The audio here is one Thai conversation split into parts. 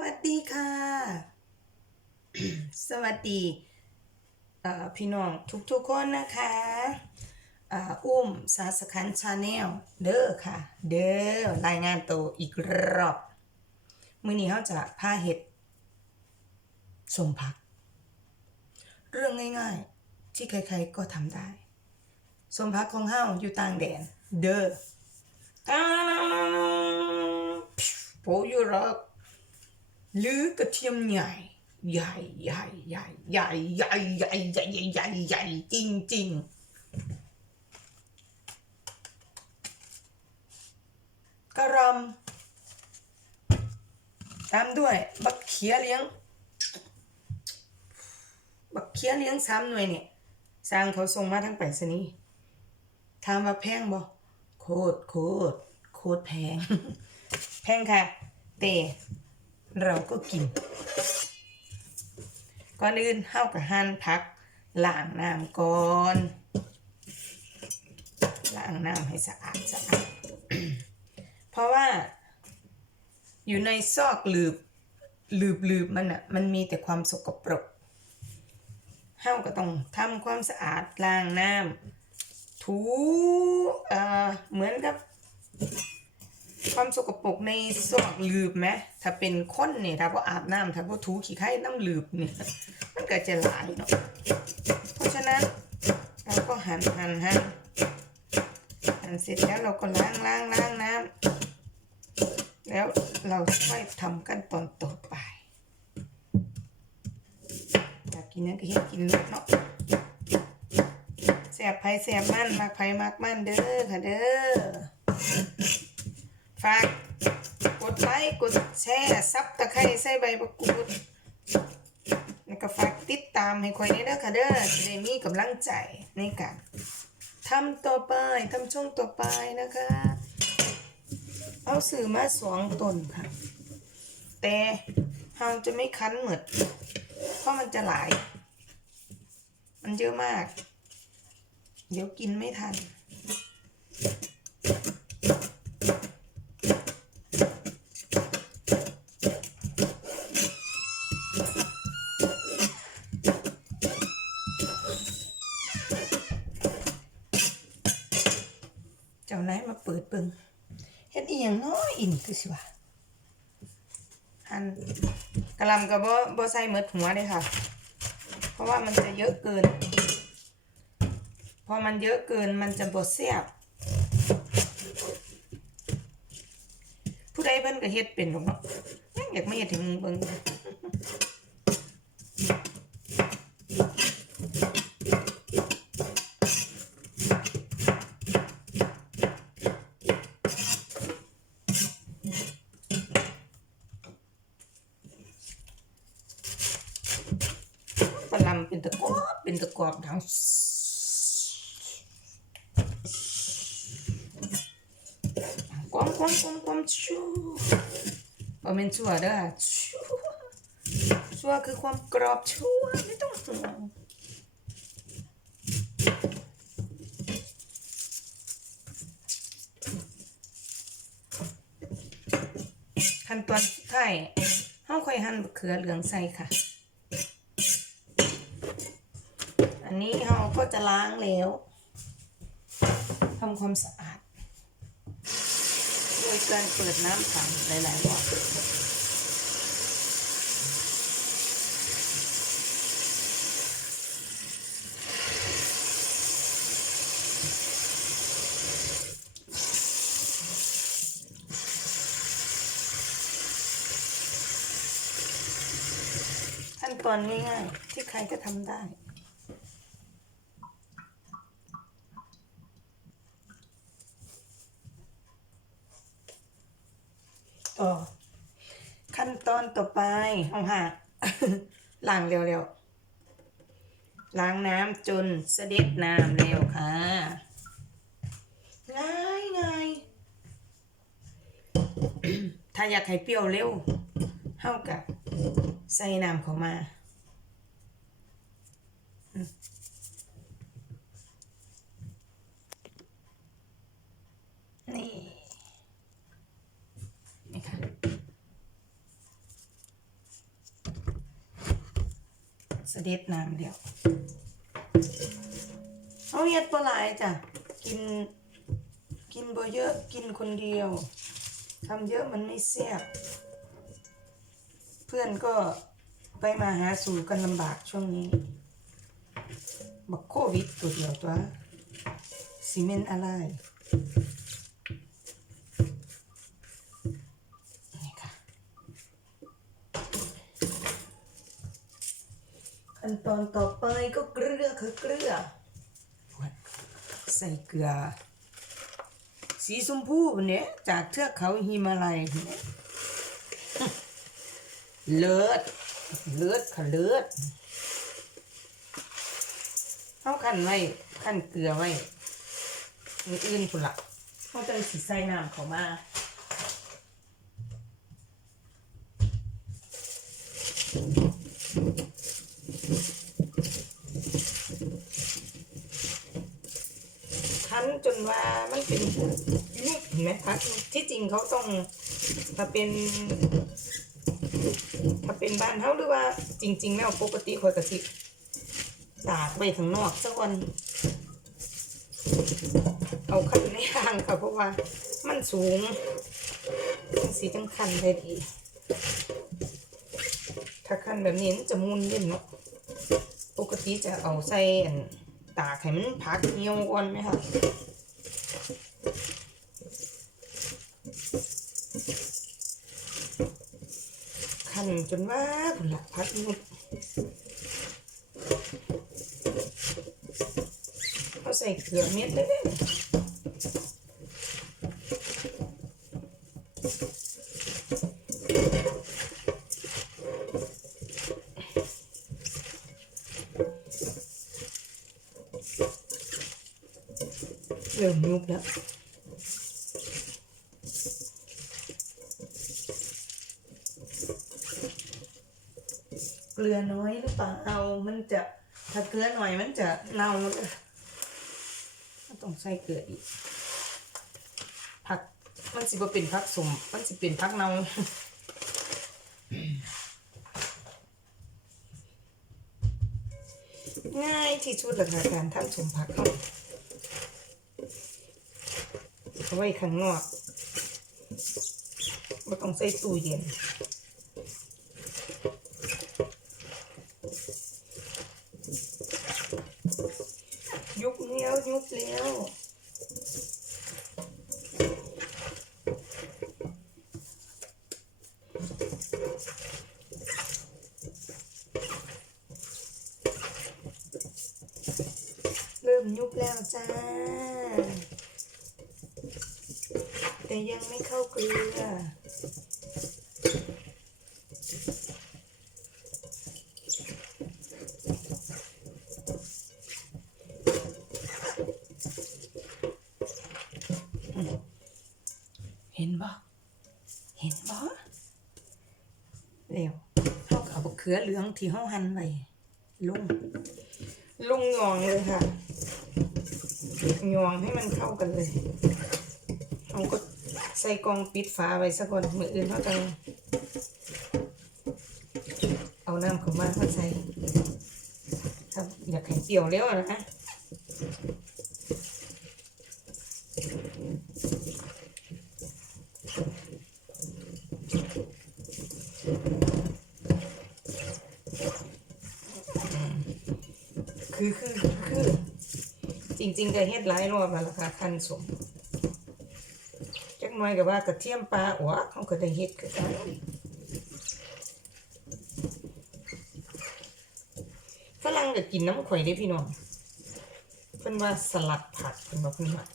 วัสดีค่ะ สวัสดีพี่น้องทุกๆคนนะคะอุ้มสาสคันชาแนลเด้อค่ะ เด้อรายงานตัวอีกรอบ มื้อนี้เขาจะพาเห็ดสมพัก เรื่องง่ายๆ ที่ใครๆก็ทำได้สมพักของเฮาอยู่ต่างแดน เด้ออ้าวโปอยู่รอก หรือกระเทียมใหญ่ใหญ่ใหญ่ใหญ่ใหญ่ใหญ่ใหญ่ใหญ่ใหญ่ใหญ่ใหญ่จริงจริงๆกระหลำตามด้วยบักเขียเลี้ยง บักเขียเลี้ยงสามหน่วยเนี่ยสร้างเขาส่งมาทั้งไปรษณีย์ถามว่าแพงบ่โคตรโคตรโคตรแพง แพงค่ะแต่ เราก็กินก่อนอื่นเฮากับหั่นผักล้างน้ำก่อนล้างน้ำให้สะอาดสะอาด เพราะว่าอยู่ในซอกหลืบหลืบหลืบมันอะมันมีแต่ความสกปรกเฮาก็ต้องทำความสะอาดล้างน้ำถูเอ่อเหมือนกับ ความสกปรกในซอกหลืบไหมถ้าเป็นคนเนี่ยถ้าว่าอาบน้ำถ้าว่าถูขี้ไข่น้ำหลืบเนี่ยมันก็จะหลายเนาะเพราะฉะนั้นเราก็หั่นหั่นหั่นหั่นเสร็จแล้วเราก็ล้างล้างล้างน้ำแล้วเราค่อยทำกันตอนต่อไปอยากกินนั่นก็เฮ็ดกินรสเนาะแสบไผ่แสบมันมักไผ่มักมันเด้อค่ะเด้อ ฝากกดไลค์กดแชร์ซับตะไคร้ใส่ใบมะกรูดแล้วก็ฝากติดตามให้คอยนี้เด้อค่ะเด้อจะได้มีกำลังใจในการทำต่อไปทำช่วงต่อไปนะคะ เอาสื่อมาสองตนค่ะ แต่เราจะไม่คั้นเหมือดเพราะมันจะหลาย มันเยอะมาก เดี๋ยวกินไม่ทัน คือสิว่าหั่นกะหล่ำก็บ่บ่ใส่เมดหัวเด้ค่ะ เพราะว่ามันจะเยอะเกิน พอมันเยอะเกินมันจะบ่แซ่บผู้ใดเพิ่นก็เฮ็ดเป็นหรอกเนาะยังอยากมาเฮ็ดให้มึงเบิ่ง เป็นตะกอบเป็นตะกอบดังกวมกวมกวมกวมชูบ่เป็นชั่วเด้อชูชั่วคือความกรอบชั่วไม่ต้องห่วงขั้นตอนสุดท้ายเฮาค่อยหั่นมะเขือเหลืองใส่ค่ะ อั นนี้เราก็จะล้างแล้วทำความสะอาดด้วยการเปิดน้ำขังหลายๆรอบขั้นตอนง่ายๆที่ใครก็ทำได้ ต่อ ขั้นตอนต่อไปห้องหาล้างเร็วๆล้างน้ำจนเสด็จน้ำเร็วค่ะง่ายง่ายถ้าอยากให้เปรี้ยวเร็วเท่ากับใส่น้ำเข้ามาอืมนี่ นี่ค่ะ สเด็ดน้ำเดียวเอาเฮ็ดบ่หลายจ้ะ กิน กินบ่เยอะ กินคนเดียวทำเยอะมันไม่แซ่บเพื่อนก็ไปมาหาสู่กันลำบากช่วงนี้บอกโควิดตัวเดียวตัวซีเมนอะไร นี่ค่ะ ขั้นต อนต่อไปก็เกลือคือเกลือ ใส่เกลือ สีชมพูเนี่ยจากเทือกเขาฮิมาลัยเนี่ยเลิศเลิศค่ะเลิศเขาขั้นไว้ขั้นเกลือไว้มืออื่นคุณละเขาจะสีใส่น้ำเขามาันจนว่ามันเป็นยุบเห็นไหมคะที่จริงเขาต้องถ้าเป็น ถ้าเป็นบ้านเขาหรือว่าจริง ๆ แล้วปกติคอยกระสิตากไว้ข้างนอกสักวัน เอาคันในห้างค่ะเพราะว่ามันสูงจังสีจังคันได้ดี ถ้าคันแบบนี้จะมุนเย็นเนาะปกติจะเอาใส่อัน ตากให้มันพักเหี่ยวก่อนไหมคะขันจนว่าคุณละพักนุดเอาใส่เกลือเม็ดเลยเด้อ เริ่มยุบแล้ว เกลือน้อยหรือเปล่าเอามันจะถ้าเกลือหน่อยมันจะเน่าเลยต้องใส่เกลืออีก ผักมันสิบเป็นผักสมมันสิเป็นผักเน่าง่ายที่สุดและค่ะการทำสมผักเขา เอาไว้ข้างนอกไม่ต้องใส่ตู้เย็นยุบเลี้ยวยุบเลี้ยวเริ่มยุบแล้วจ้า แต่ยังไม่เข้าเกลือ เห็นบ่เห็นบ่เร็วเขาก็เอาบักเขือเหลืองที่เขาหั่นไว้ลงลงหยองเลยค่ะหยองให้มันเข้ากันเลยเราก็ใส่กรองปิดฝาไว้สักก่อนมืออื่นเขาจะเอาน้ำเข้ามาเขาใส่ถ้าอยากให้เปรี้ยวแล้วนะคือคือคือจริงๆก็เฮ็ดหลายรอบแล้วล่ะค่ะคันสม น่อยก็ว่ากระเทียมปลาอัวเขาก็ได้เฮ็ดคือกันฝรั่งก็กินน้ำข่อยเด้พี่น้องเพิ่นว่าสลัดผักเพิ่นว่าเพิ่นมัก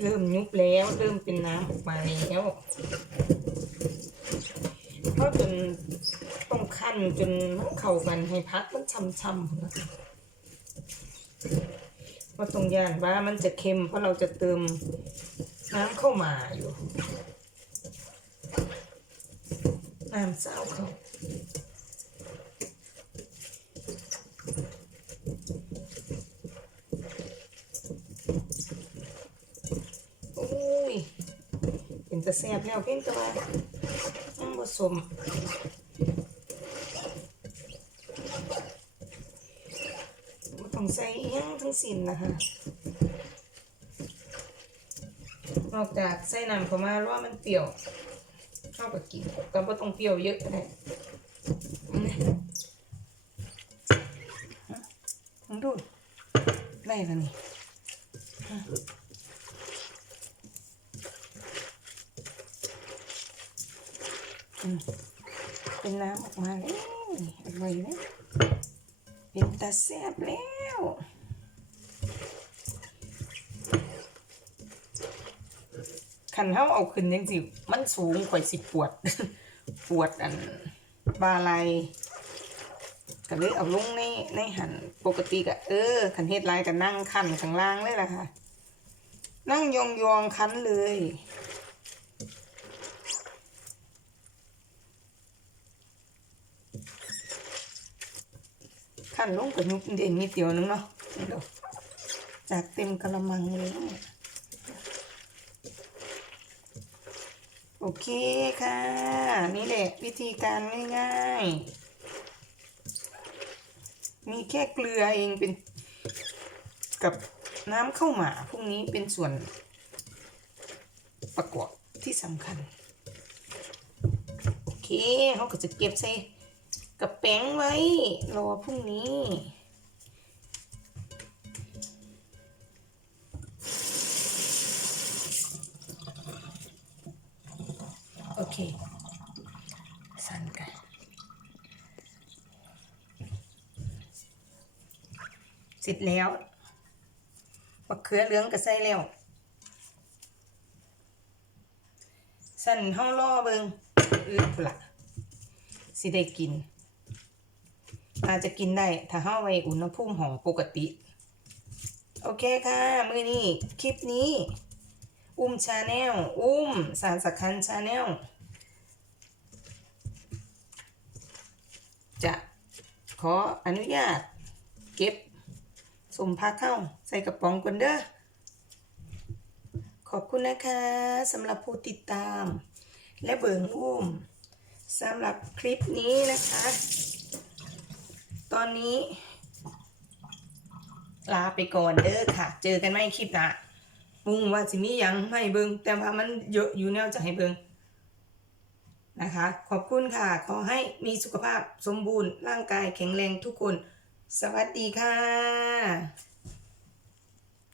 เริ่มยุบแล้วเริ่มเป็นน้ำออกมาแล้วเพราะจน นจนมันเข้ากันให้พักมันช่ำๆนะเพราะตรงย่านว่ามันจะเค็มเพราะเราจะเติมน้ำเข้ามาอยู่น้ำเศร้าเขาโอ้ยจะแซ่บแล้วเพียงแต่ว่ายังผสมบ่ ต้องใส่ยังทั้งสิ้นนะคะ นอกจากใส่น้ำเข้ามาว่ามันเปรี้ยวเข้ากับกินก็บ่ต้องเปรี้ยวเยอะก็ได้งดูได้แล้วนี่เป็นน้ำออกมาแล้วอร่อยเลยเป็นตาแซ่บแล้ว คันเฮาเอาขึ้นจังสิมันสูงข่อยสิปวด ปวดอันบาไหลยก็เลยเอาลงในในหันปกติก็เออคันเฮ็ดลายก็นั่งคันข้างล่างเลยล่ะค่ะ นั่งยองยองๆคันเลย คันลงกับยุบเด่นนิดเดียวนึงเนาะเดี๋ยวจากเต็มกระมังเลยโอเคค่ะ นี่แหละวิธีการง่ายๆ มีแค่เกลือเองเป็นกับน้ำข้าวหมาพวกนี้เป็นส่วนประกอบที่สำคัญ โอเคเขาก็จะเก็บใส่ กระแป้งไว้ รอพรุ่งนี้ โอเค สั่นกันเสร็จแล้วมะเขือเหลืองก็ใส่แล้วสั่นเฮาล่อเบิงอึดละสิได้กินาจะกินได้ ถ้าเฮาไว้อุณหภูมิของปกติ โอเคค่ะ มือนี้คลิปนี้ อุ้มชาแนลอุ้มสารสักคันชาแนลจะขออนุญาต เก็บสมพักเข้าใส่กระป๋องกันเด้อขอบคุณนะคะสำหรับผู้ติดตาม และเบิงอุ้มสำหรับคลิปนี้นะคะ ตอนนี้ ลาไปก่อนเด้อค่ะ เจอกันไม่คลิปนะมุงว่าสิมียังไม่เบิงแต่ว่ามันเยอะอยู่แนวจะให้เบิงนะคะ ขอบคุณค่ะ ขอให้มีสุขภาพสมบูรณ์ ร่างกายแข็งแรงทุกคน สวัสดีค่ะ